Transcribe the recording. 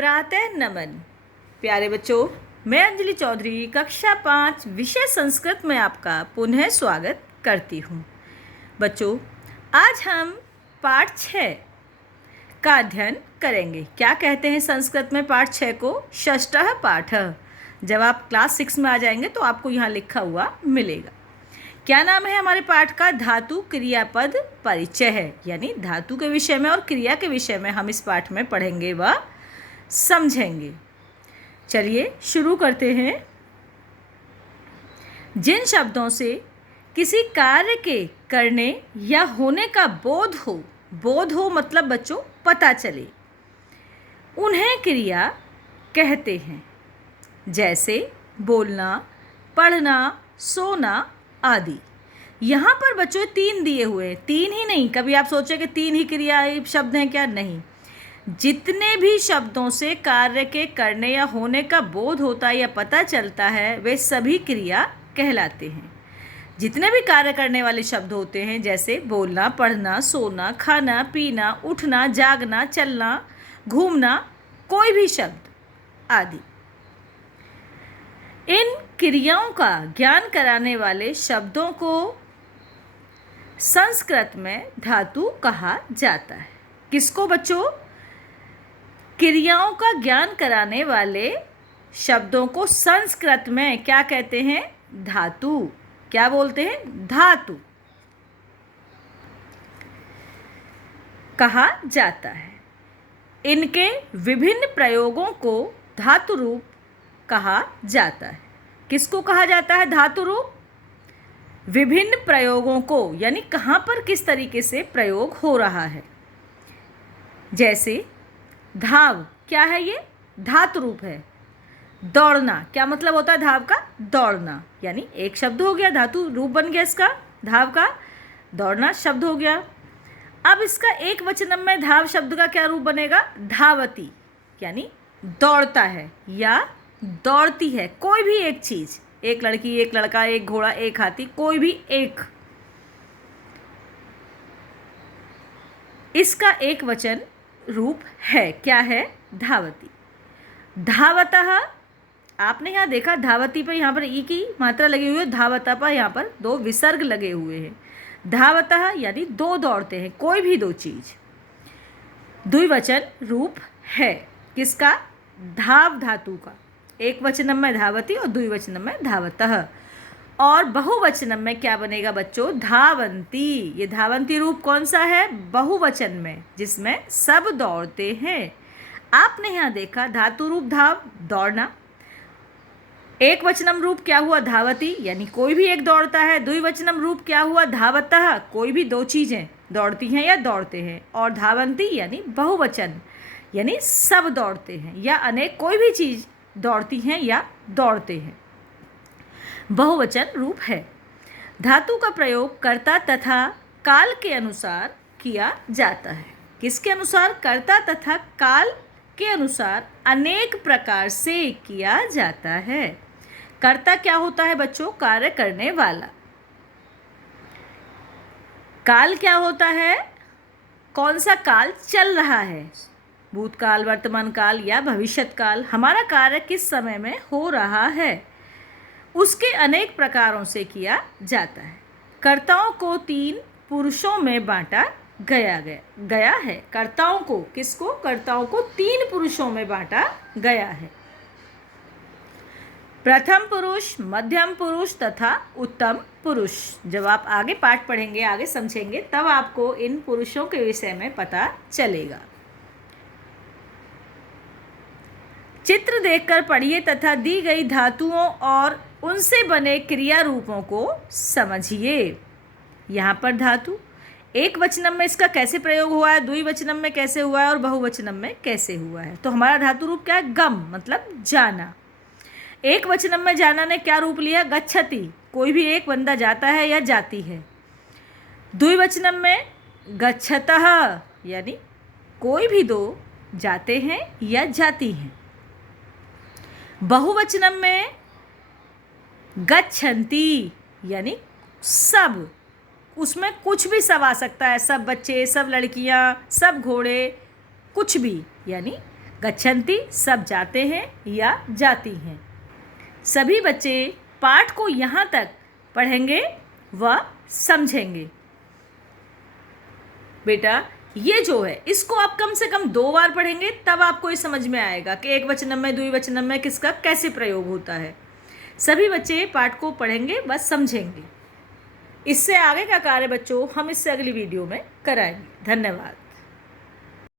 प्रातः नमन। प्यारे बच्चों, मैं अंजलि चौधरी कक्षा 5 विषय संस्कृत में आपका पुनः स्वागत करती हूँ। बच्चों, आज हम पाठ 6 का अध्ययन करेंगे। क्या कहते हैं संस्कृत में पाठ 6 को? षष्ठः पाठः। जब आप क्लास 6 में आ जाएंगे तो आपको यहाँ लिखा हुआ मिलेगा। क्या नाम है हमारे पाठ का? धातु क्रियापद परिचय है, यानी धातु के विषय में और क्रिया के विषय में हम इस पाठ में पढ़ेंगे व समझेंगे। चलिए शुरू करते हैं। जिन शब्दों से किसी कार्य के करने या होने का बोध हो मतलब बच्चों पता चले, उन्हें क्रिया कहते हैं। जैसे बोलना, पढ़ना, सोना आदि। यहाँ पर बच्चों 3 दिए हुए हैं। 3 ही नहीं, कभी आप सोचे कि 3 ही क्रिया शब्द हैं क्या? नहीं, जितने भी शब्दों से कार्य के करने या होने का बोध होता है या पता चलता है वे सभी क्रिया कहलाते हैं। जितने भी कार्य करने वाले शब्द होते हैं, जैसे बोलना, पढ़ना, सोना, खाना, पीना, उठना, जागना, चलना, घूमना, कोई भी शब्द आदि, इन क्रियाओं का ज्ञान कराने वाले शब्दों को संस्कृत में धातु कहा जाता है। किसको बच्चों? क्रियाओं का ज्ञान कराने वाले शब्दों को संस्कृत में क्या कहते हैं? धातु। क्या बोलते हैं? धातु कहा जाता है। इनके विभिन्न प्रयोगों को धातु रूप कहा जाता है। किसको कहा जाता है धातु रूप? विभिन्न प्रयोगों को, यानी कहाँ पर किस तरीके से प्रयोग हो रहा है। जैसे धाव, क्या है ये? धातु रूप है। दौड़ना, क्या मतलब होता है धाव का? दौड़ना, यानी एक शब्द हो गया, धातु रूप बन गया इसका, धाव का। दौड़ना शब्द हो गया। अब इसका एक वचनम में धाव शब्द का क्या रूप बनेगा? धावती, यानी दौड़ता है या दौड़ती है कोई भी एक चीज़। एक लड़की, एक लड़का, एक घोड़ा, एक हाथी, कोई भी एक। इसका एक वचन रूप है, क्या है? धावती। धावतः, आपने यहाँ देखा धावती पर यहाँ पर ई की मात्रा लगी हुई है, धावता पर यहाँ पर 2 विसर्ग लगे हुए हैं। धावतः यानी 2 दौड़ते हैं, कोई भी 2 चीज। द्विवचन रूप है किसका? धाव धातु का। एक वचनम में धावती और द्विवचनम में धावतः। और बहुवचनम में क्या बनेगा बच्चों? धावंती। ये धावंती रूप कौन सा है? बहुवचन में, जिसमें सब दौड़ते हैं। आपने यहाँ देखा धातु रूप धाव, दौड़ना। एक वचनम रूप क्या हुआ? धावती, यानी कोई भी एक दौड़ता है। द्विवचनम रूप क्या हुआ? धावतः, कोई भी 2 चीज़ें दौड़ती हैं या दौड़ते हैं। और धावंती यानी बहुवचन, यानी सब दौड़ते हैं या अनेक कोई भी चीज़ दौड़ती हैं या दौड़ते हैं। बहुवचन रूप है। धातु का प्रयोग कर्ता तथा काल के अनुसार किया जाता है। किसके अनुसार? कर्ता तथा काल के अनुसार अनेक प्रकार से किया जाता है। कर्ता क्या होता है बच्चों? कार्य करने वाला। काल क्या होता है? कौन सा काल चल रहा है? भूतकाल, वर्तमान काल या भविष्यत काल। हमारा कार्य किस समय में हो रहा है, उसके अनेक प्रकारों से किया जाता है। कर्ताओं को 3 पुरुषों में बांटा गया है। कर्ताओं को, किसको? कर्ताओं को 3 पुरुषों में बांटा गया है। प्रथम पुरुष, मध्यम पुरुष तथा उत्तम पुरुष। जब आप आगे पाठ पढ़ेंगे, आगे समझेंगे, तब आपको इन पुरुषों के विषय में पता चलेगा। चित्र देखकर पढ़िए तथा दी गई धातुओं और उनसे बने क्रिया रूपों को समझिए। यहाँ पर धातु, एक वचनम में इसका कैसे प्रयोग हुआ है, द्विवचनम में कैसे हुआ है और बहुवचनम में कैसे हुआ है। तो हमारा धातु रूप क्या है? गम, मतलब जाना। एक वचनम में जाना ने क्या रूप लिया? गच्छति, कोई भी एक बंदा जाता है या जाती है। द्विवचनम में गच्छतः, यानी कोई भी 2 जाते हैं या जाती हैं। बहुवचनम में गच्छन्ति, यानी सब, उसमें कुछ भी सब आ सकता है। सब बच्चे, सब लड़कियां, सब घोड़े, कुछ भी, यानी गच्छन्ति सब जाते हैं या जाती हैं। सभी बच्चे पाठ को यहाँ तक पढ़ेंगे व समझेंगे। बेटा ये जो है इसको आप कम से कम 2 बार पढ़ेंगे, तब आपको ये समझ में आएगा कि एकवचनम में द्विवचनम में किसका कैसे प्रयोग होता है। सभी बच्चे पाठ को पढ़ेंगे व समझेंगे। इससे आगे का कार्य बच्चों हम इससे अगली वीडियो में कराएंगे। धन्यवाद।